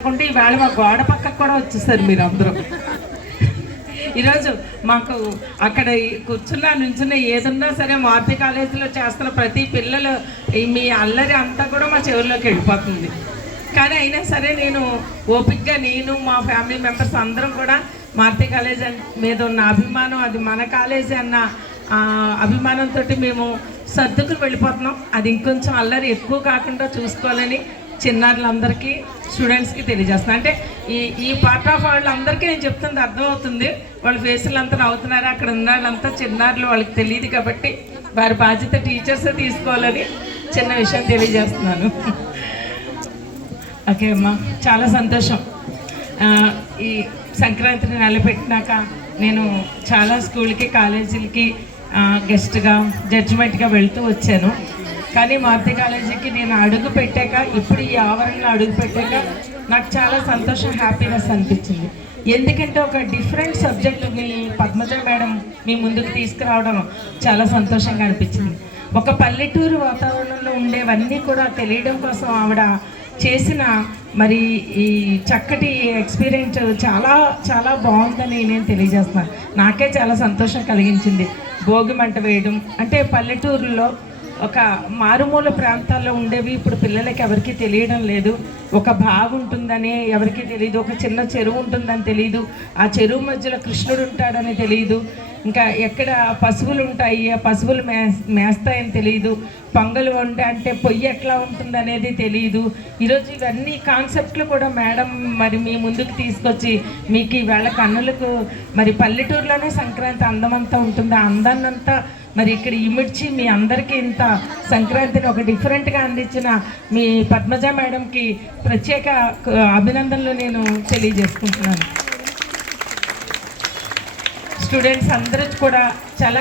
అనుకుంటే ఈవేళ మా గోడ పక్కకు కూడా వచ్చేసారు మీరు అందరూ ఈరోజు మాకు అక్కడ కూర్చున్నా నుంచున్న ఏదున్నా సరే మారుతి కాలేజీలో చేస్తున్న ప్రతి పిల్లలు మీ అల్లరి అంతా కూడా మా చెవుల్లోకి వెళ్ళిపోతుంది. కానీ అయినా సరే నేను ఓపిక్గా నేను మా ఫ్యామిలీ మెంబర్స్ అందరం కూడా మారుతి కాలేజ్ మీద ఉన్న అభిమానం అది మన కాలేజీ అన్న అభిమానంతో మేము సర్దుకుని వెళ్ళిపోతున్నాం. అది ఇంకొంచెం అల్లరి ఎక్కువ కాకుండా చూసుకోవాలని చిన్నారులందరికీ స్టూడెంట్స్కి తెలియజేస్తాను అంటే ఈ ఈ పార్ట్ ఆఫ్ వాళ్ళందరికీ నేను చెప్తుంది అర్థమవుతుంది. వాళ్ళ ఫేసులు అంతా నవ్వుతున్నారు. అక్కడ ఉన్న వాళ్ళంతా చిన్నారులు వాళ్ళకి తెలియదు కాబట్టి వారి బాధ్యత టీచర్స్ తీసుకోవాలని చిన్న విషయం తెలియజేస్తున్నాను. ఓకే అమ్మా చాలా సంతోషం. ఈ సంక్రాంతిని నిలబెట్టినాక నేను చాలా స్కూల్కి కాలేజీలకి గెస్ట్గా జడ్జిమెంట్గా వెళ్తూ వచ్చాను. కానీ మారుతి కాలేజీకి నేను అడుగు పెట్టాక ఇప్పుడు ఈ ఆవరణలో అడుగు పెట్టాక నాకు చాలా సంతోషం హ్యాపీనెస్ అనిపించింది. ఎందుకంటే ఒక డిఫరెంట్ సబ్జెక్ట్ మీ పద్మజ మేడం మీ ముందుకు తీసుకురావడం చాలా సంతోషంగా అనిపించింది. ఒక పల్లెటూరు వాతావరణంలో ఉండేవన్నీ కూడా తెలియడం కోసం ఆవిడ చేసిన మరి ఈ చక్కటి ఎక్స్పీరియన్స్ చాలా చాలా బాగుందని నేను తెలియజేస్తున్నాను. నాకే చాలా సంతోషం కలిగించింది. భోగి మంట వేయడం అంటే పల్లెటూరులో ఒక మారుమూల ప్రాంతాల్లో ఉండేవి. ఇప్పుడు పిల్లలకి ఎవరికీ తెలియడం లేదు. ఒక బాగుంటుందని ఎవరికీ తెలియదు. ఒక చిన్న చెరువు ఉంటుందని తెలియదు. ఆ చెరువు మధ్యలో కృష్ణుడు ఉంటాడని తెలియదు. ఇంకా ఎక్కడ పశువులు ఉంటాయి? ఆ పశువులు మే మేస్తాయని తెలియదు. పొంగలు ఉంటే అంటే పొయ్యి ఎట్లా ఉంటుంది అనేది తెలియదు. ఈరోజు ఇవన్నీ కాన్సెప్ట్లు కూడా మేడం మరి మీ ముందుకు తీసుకొచ్చి మీకు ఈవేళ కన్నులకు మరి పల్లెటూరులోనే సంక్రాంతి అందమంతా ఉంటుంది? ఆ అందాన్నంతా మరి ఇక్కడ ఇమిడ్చి మీ అందరికీ ఇంత సంక్రాంతిని ఒక డిఫరెంట్గా అందించిన మీ పద్మజ మేడంకి ప్రత్యేక అభినందనలు నేను తెలియజేసుకుంటున్నాను. స్టూడెంట్స్ అందరూ కూడా చాలా